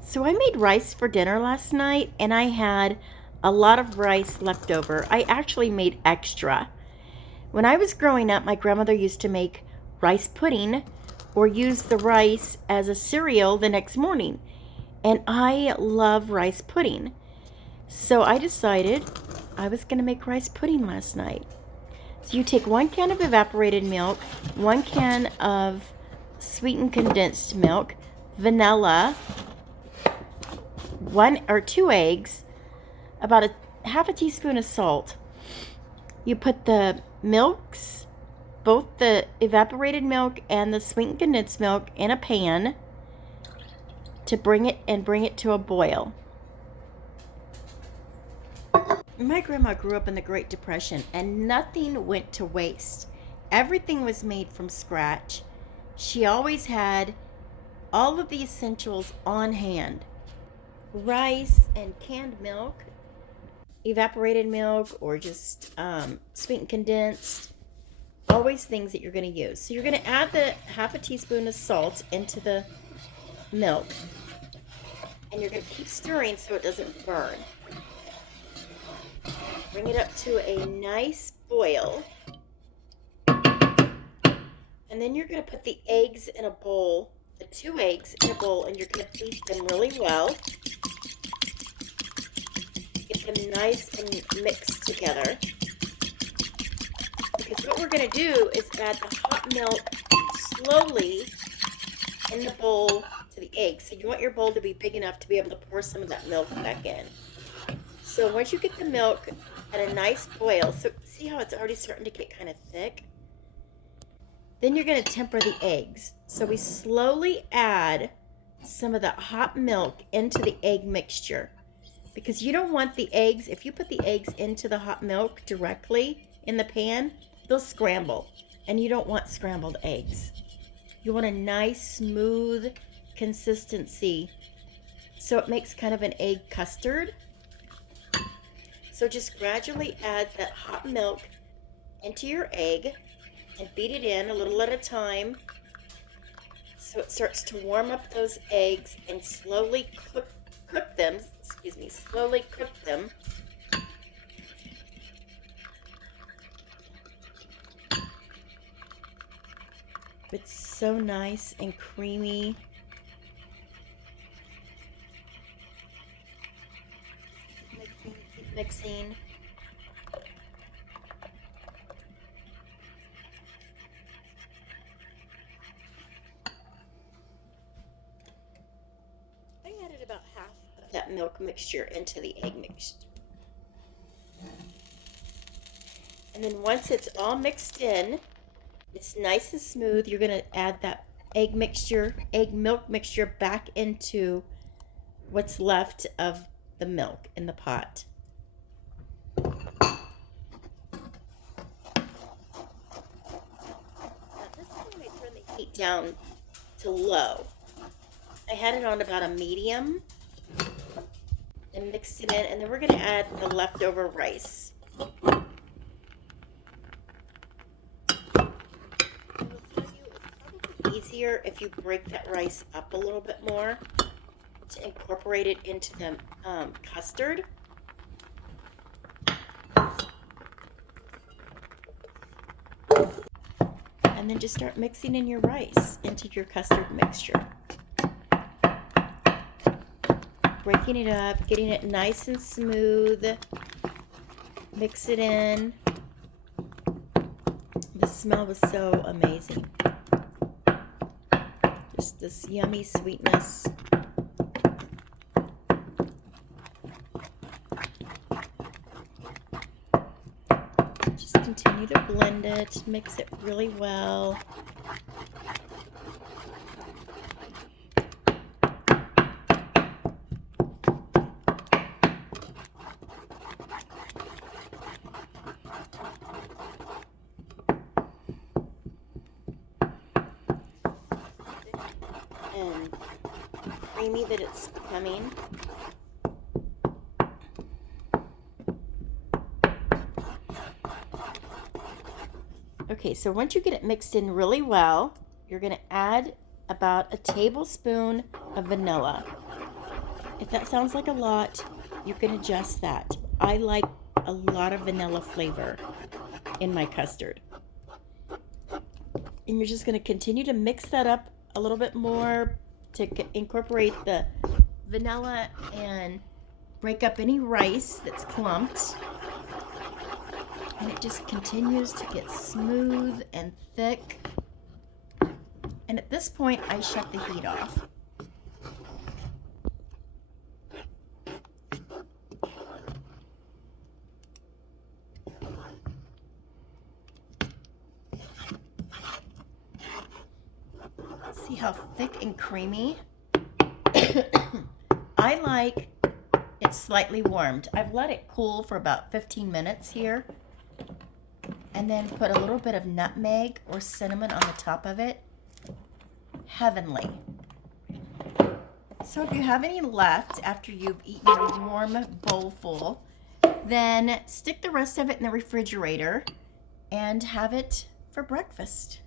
So I made rice for dinner last night and I had a lot of rice left over. I actually made extra. When I was growing up, my grandmother used to make rice pudding or use the rice as a cereal the next morning. And I love rice pudding. So I decided I was going to make rice pudding last night. So you take 1 can of evaporated milk, 1 can of sweetened condensed milk, vanilla, 1 or 2 eggs, about a half a teaspoon of salt. You put the milks, both the evaporated milk and the sweetened condensed milk, in a pan to bring it to a boil. My grandma grew up in the Great Depression and nothing went to waste. Everything was made from scratch. She always had all of the essentials on hand: rice and canned milk, evaporated milk, or just sweetened condensed. Always things that you're going to use. So you're going to add the half a teaspoon of salt into the milk, and you're going to keep stirring so it doesn't burn. Bring it up to a nice boil, and then you're going to put the eggs in a bowl, the 2 eggs in a bowl, and you're going to beat them really well. Get them nice and mixed together. Because what we're going to do is add the hot milk slowly in the bowl to the eggs. So you want your bowl to be big enough to be able to pour some of that milk back in. So once you get the milk at a nice boil, so see how it's already starting to get kind of thick? Then you're going to temper the eggs. So we slowly add some of the hot milk into the egg mixture. Because you don't want the eggs, if you put the eggs into the hot milk directly in the pan, they'll scramble. And you don't want scrambled eggs. You want a nice, smooth consistency so it makes kind of an egg custard. So just gradually add that hot milk into your egg and beat it in a little at a time so it starts to warm up those eggs, and slowly cook them. It's so nice and creamy. Keep mixing. I added about half of that milk mixture into the egg mixture. And then once it's all mixed in, it's nice and smooth, you're going to add that egg milk mixture back into what's left of the milk in the pot. At this point, I turn the heat down to low. I had it on about a medium and mixed it in, and then we're going to add the leftover rice. Easier if you break that rice up a little bit more to incorporate it into the custard. And then just start mixing in your rice into your custard mixture. Breaking it up, getting it nice and smooth. Mix it in. The smell was so amazing. Just this yummy sweetness. Just continue to blend it, mix it really well. And creamy that it's becoming. Okay, so once you get it mixed in really well, you're going to add about a tablespoon of vanilla. If that sounds like a lot, you can adjust that. I like a lot of vanilla flavor in my custard. And you're just going to continue to mix that up a little bit more to incorporate the vanilla and break up any rice that's clumped. And it just continues to get smooth and thick. And at this point, I shut the heat off. See how thick and creamy? I like it slightly warmed. I've let it cool for about 15 minutes here. And then put a little bit of nutmeg or cinnamon on the top of it. Heavenly. So if you have any left after you've eaten your warm bowl full, then stick the rest of it in the refrigerator and have it for breakfast.